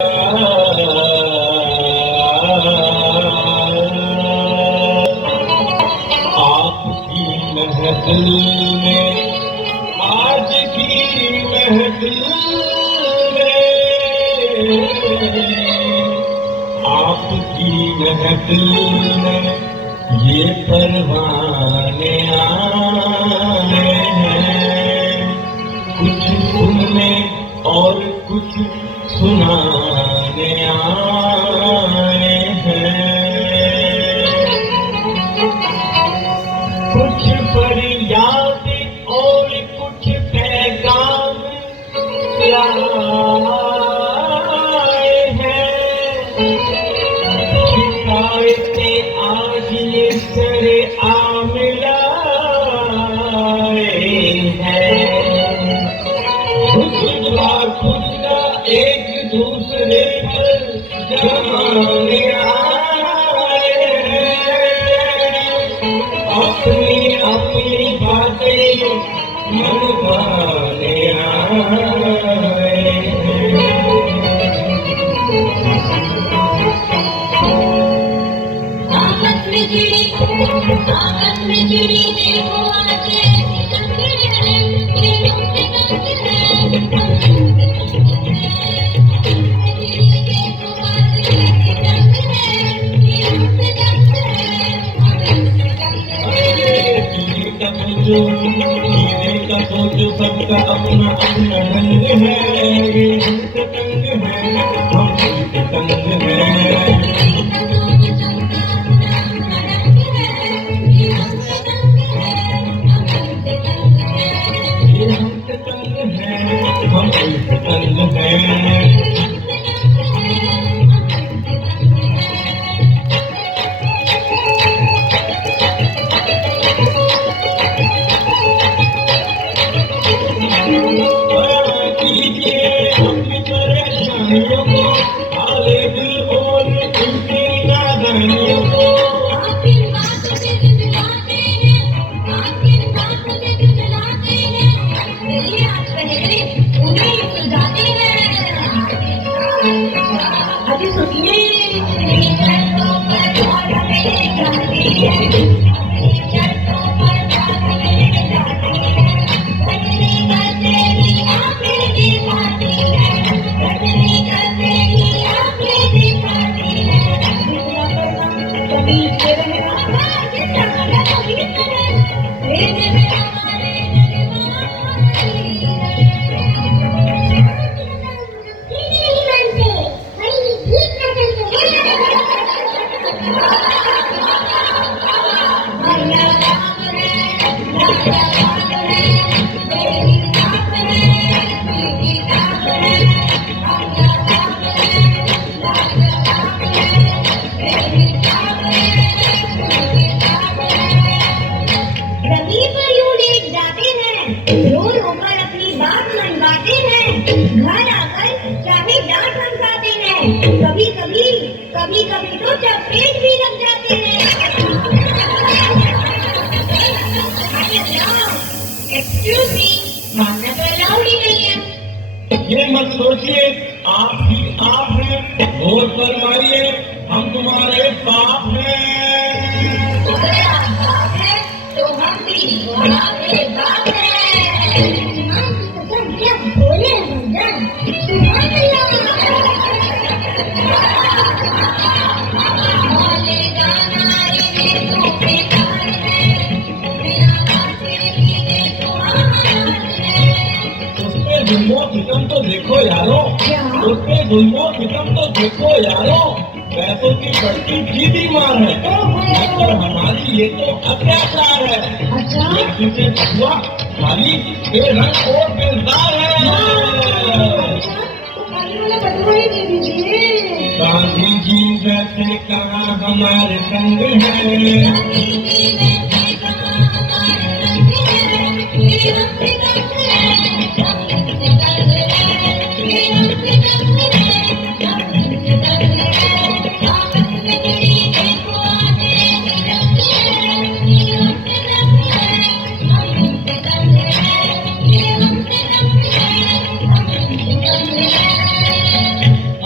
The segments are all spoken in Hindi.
आपकी महफिल में, आज की महफिल में, आपकी महफिल में ये परवाने आए हैं, कुछ सुनने और कुछ सुनाने आए हैं, कुछ फरियाद और कुछ पैगाम लाए हैं, शिकायतें आज ये सरे आम लाए हैं, खुदा एक दूसरे पर जमाने आए हैं, अपनी अपनी बातें मनवाने आए हैं। आपस में चिड़ी देखो आज ऐसी तस्वीरें हैं, दिलों से जो सबका अपना अपना रंग है, ये हमसे तंग है, हम हमसे तंग है, ये हमसे तंग है, हम हमसे तंग है। अभी सुनिए कभी कभी तो चपेट भी लग जाते हैं। एक्सक्यूज मी, मानना तो अलाउड ही नहीं है। ये मत सोचिए आप ही आप हैं, वोट फरमाइए, हम तुम्हारे बाप हैं। अगर आप बाप हैं तो हम भी तुम्हारे बाप हैं। क्या बोले भैया, सुभान अल्लाह। जुल्मो सितम तो देखो यारो, उसके जुल्मो सितम तो देखो यारो, पैसों की बढ़ती सीधी मार है, और हमारी ये तो अत्याचार है। जिसे हुआ खाली बेरंग और बेजार है। गांधी जी वैसे कहाँ हमारे संग है,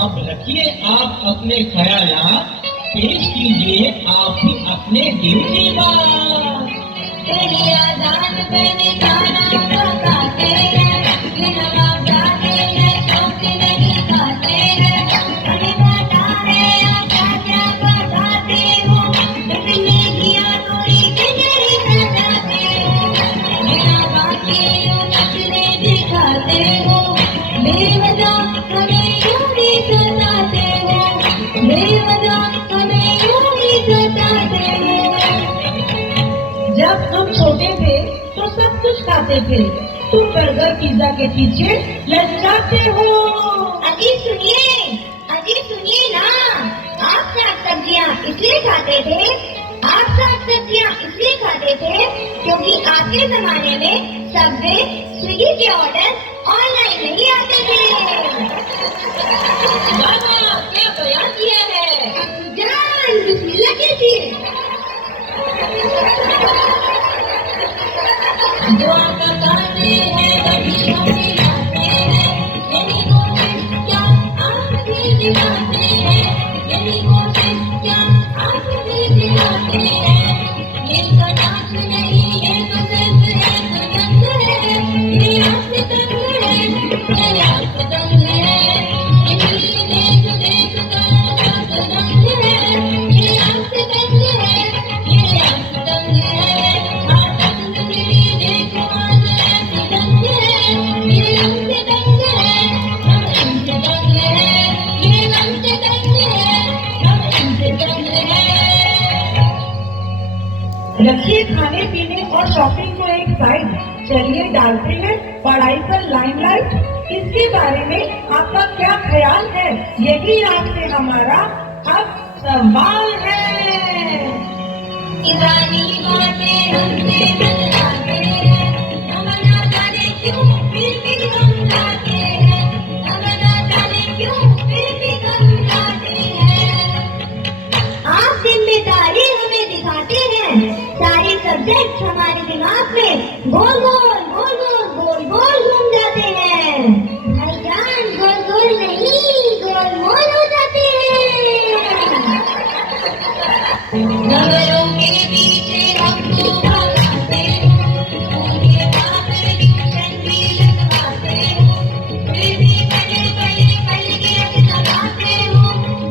अब रखिए आप अपने ख्यालात, पेश कीजिए आप ही अपने दिल की बात। तेरी आजाद पे निशाना बताते हैं, ये नवाब जाते हैं, शौक नहीं खाते हैं। हमें बता रहे आप क्या बताते हो, इतनी घिया तोड़ी खिचड़ी सजाते हो। बिना बाकी यूं नखरे दिखाते हो, बेवजह हमें यूं ही सताते हो, बेवजह हमें यूं ही सताते हो। जब हम छोटे थे तो सब कुछ खाते थे, तुम बर्गर पिज्जा के पीछे ललचाते हो। अजी सुनिए ना, आप साग सब्जियाँ इसलिए खाते थे, आप साग सब्जियाँ इसलिए खाते थे क्योंकि आपके जमाने में सबवे स्विगी के ऑर्डर ऑनलाइन नहीं आते थे। वाह, क्या बयान किया है। जान बिस्मिल्लाह कीजिए। दुआ बताते हैं कभी हमें लाते हैं, यही कोशिश क्या आप भी दिखाते हैं, यही कोशिश क्या आप भी दिखाते हैं। ये कटाक्ष नहीं, ये तो सिर्फ एक रंग है, ये आंख तंग है, ये आंख तंग है, इसी देख देख कर सब रंग है, ये आंख तंग है, ये आंख तंग है। आतंक तेरी देखो आज ऐसी तंग है, ये रंग तंग है, हम इनसे तंग है, ये रंग तंग है, हम इनसे तंग है। रखिए खाने पीने और शॉपिंग को एक साइड, चलिए डालते हैं पढ़ाई पर लाइमलाइट। इसके बारे में आपका क्या ख्याल है, यही आपसे हमारा अब सवाल है। पुरानी बातें हमसे बदलाते हैं, हम ना जाने क्यों फिर भी हम लाते हैं, हम ना जाने क्यों फिर भी हम लाते हैं। आप जिम्मेदारी हमें दिखाते हैं, सारी सब्जेक्ट हमारे दिमाग में गोल गोल गोल गोल गोल गोल घूम जाते हैं। भाईजान गोल गोल नहीं, गोल मोल हो जाते हैं। नगरों के पीछे हमको भगाते हो, उनके पास ट्यूशन भी लगवाते हो, फिर भी बड़े बड़े पल के लगाते हो,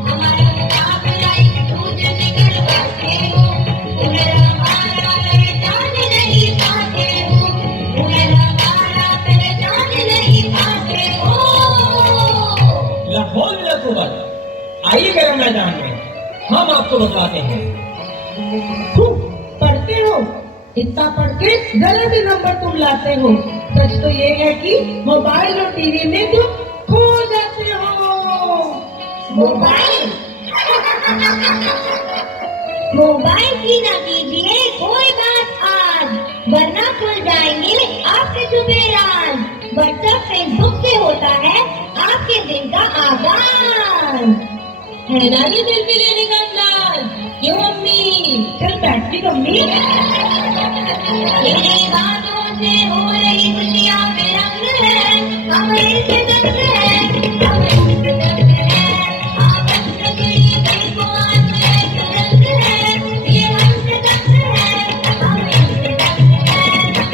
हमारा मुकाबला एक दूसरे से करवाते हो, उन्हें हमारा पहचान नहीं पाते हो, उन्हें हमारा पहचान नहीं पाते हो। लाहौल लकुबत, आइए मेरे मैदान में, हम आपको बताते हैं। खूब पढ़ते हो, इतना पढ़ के गलत नंबर तुम लाते हो। सच तो ये है कि मोबाइल और टीवी में तुम खो जाते हो। मोबाइल मोबाइल की ना कीजिए कोई बात आज, वरना खुल जाएंगे आपके छुपे राज। व्हाट्सएप फेसबुक से होता है आपके दिन का आगाज। है ना ये सेल्फी लेने का अंदाज, क्यों अम्मी? चल बैठती अम्मी। तेरी बातों से हो रही खुशियाँ बेरंग है, हम इनसे तंग है, हम इनसे तंग है। आपस में तेरी देखो आज ऐसा रंग है, ये हमसे तंग है, हम इनसे तंग है,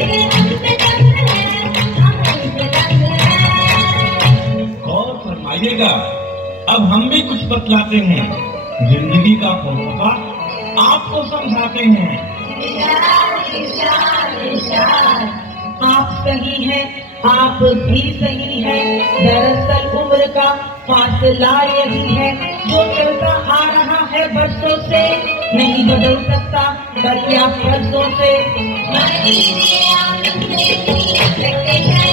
ये हमसे तंग है, हम इनसे तंग है। गौर फरमाइएगा, अब हम भी कुछ बतलाते हैं, जिंदगी का फलसफा आपको समझाते हैं। इरशाद इरशाद इरशाद। आप सही हैं, आप भी सही हैं, दरअसल उम्र का फासला यही है, जो चलता आ रहा है बरसों से, नहीं बदल सकता बल्कि आप बरसों से। मान लीजिए आप हमसे इतनी expectation,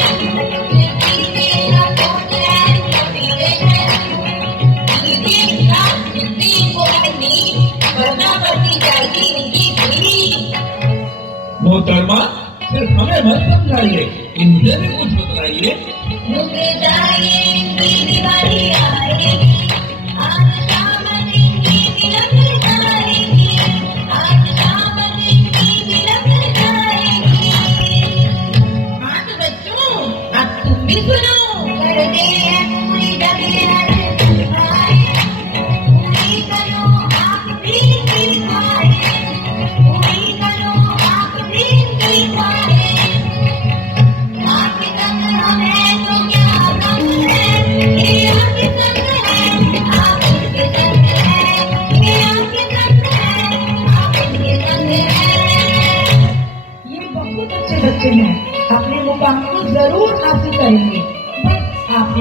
कीजिए ना सोच है motivation, कीजिए ना जितनी वो नहीं, वरना बढ़ती जाएगी उनकी दूरी। मोहतरमा, सिर्फ हमें मत समझाइए, इनसे भी कुछ बतलाइए। रुक जाइए इनकी दिवाली आएगी, आज शाम इनकी फिल्म जाएगी, आज शाम इनकी फिल्म जाएगी। हाँ तो बच्चों, अब तुम भी सुनो। कर दे पूरी जगह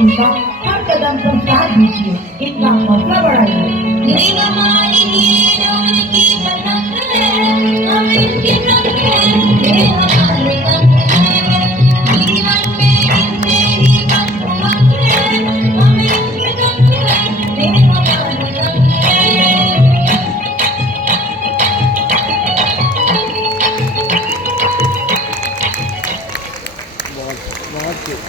इनका हर कदम पर साथ दीजिए, इनका हौसला बढ़ाइए। हमारी नींद उनकी